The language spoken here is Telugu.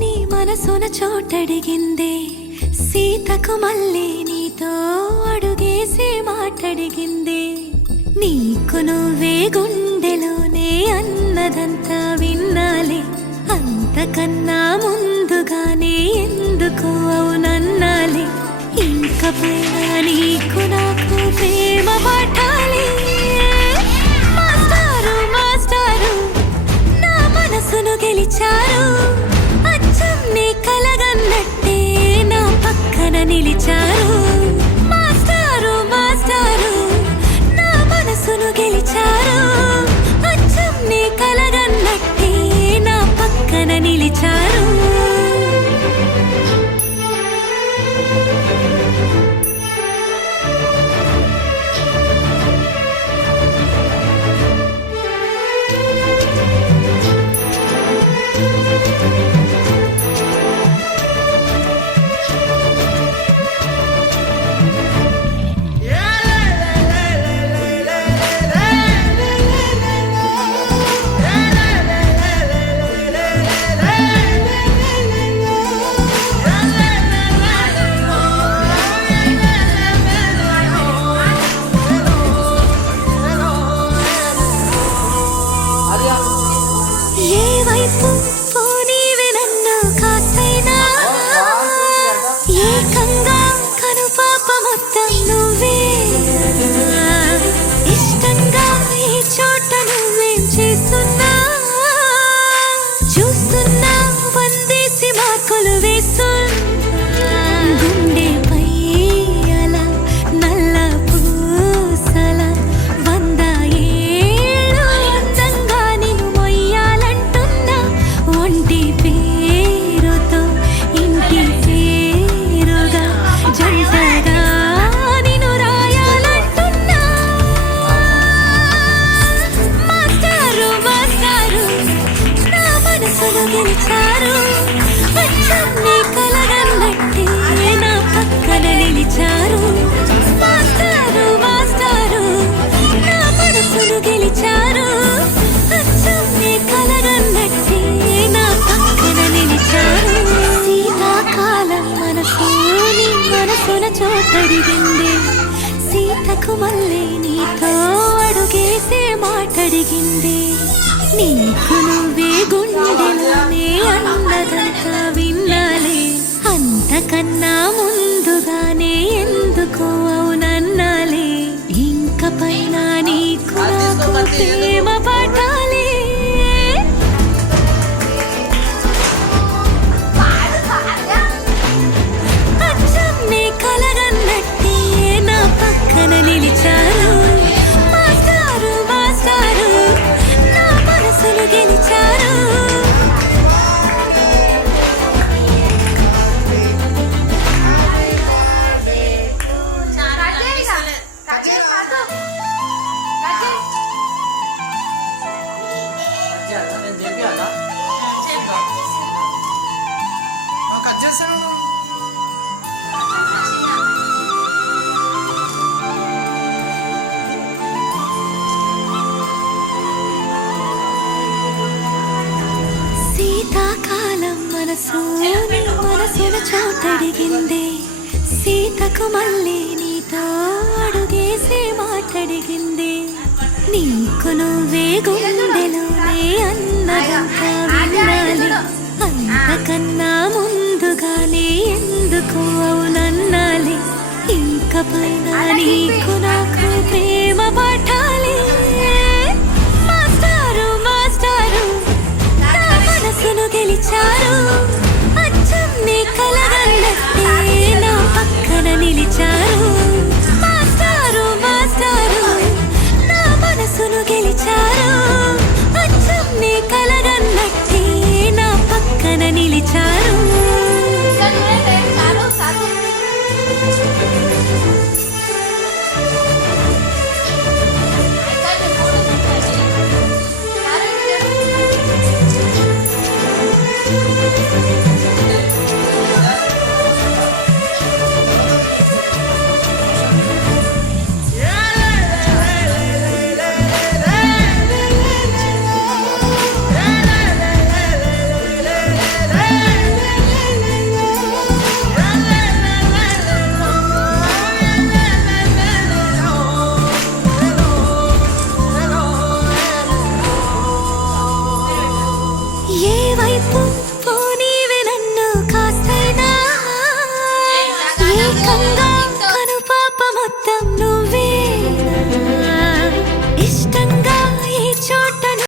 నీ మనసున చోటడిగిందే సీతకు మళ్ళీ నీతో అడుగేసి మాటడిగిందే నీకు నువ్వే గుండెలోనే అన్నదంతా విన్నాలే అంతకన్నా ముందుగానే ఎందుకు అవునన్నాలే ఇంకపైన నీకు నాకు ప్రేమ పాఠాలే మాస్టారు మాస్టారు నా మనసును గెలిచారు అచ్చం నీ కలగన్నట్టే నా పక్కన నిలిచారు మాస్టారు మాస్టారు నా మనసును గెలిచారు అచ్చం నీ కలగన్నట్టే నా పక్కన నిలిచారు చోటడిగిందే సీతకు మళ్ళీ నీతో అడుగేసే మాటడిగిందే నీకు నువ్వే గుండెలోనే అన్నదంతా విన్నాలే అంతకన్నా ముందుగానే ఎందుకు అవునన్నాలే ఇంక పైన నీకు నాకు ప్రేమ పాఠాలే నిలిచారు మాస్టారు మాస్టారు నా మనసును గెలిచారు మనసున చోటడిగిందే సీతకు మళ్ళీ నీతో అడుగేసి మాటడిగిందే నీకు నువ్వే గుండెలోనే అన్నదంతా విన్నాలే అంతకన్నా ముందుగానే ఎందుకు అవునన్నాలే ఇంక పైన నీకు నాకు ప్రేమ పాఠాలే మాస్టారు మాస్టారు నా మనసును గెలిచారు అచ్చం నీ కలగన్నట్టే నా పక్కన నిలిచారు మాస్టారు మాస్టారు నా మనసును గెలిచారు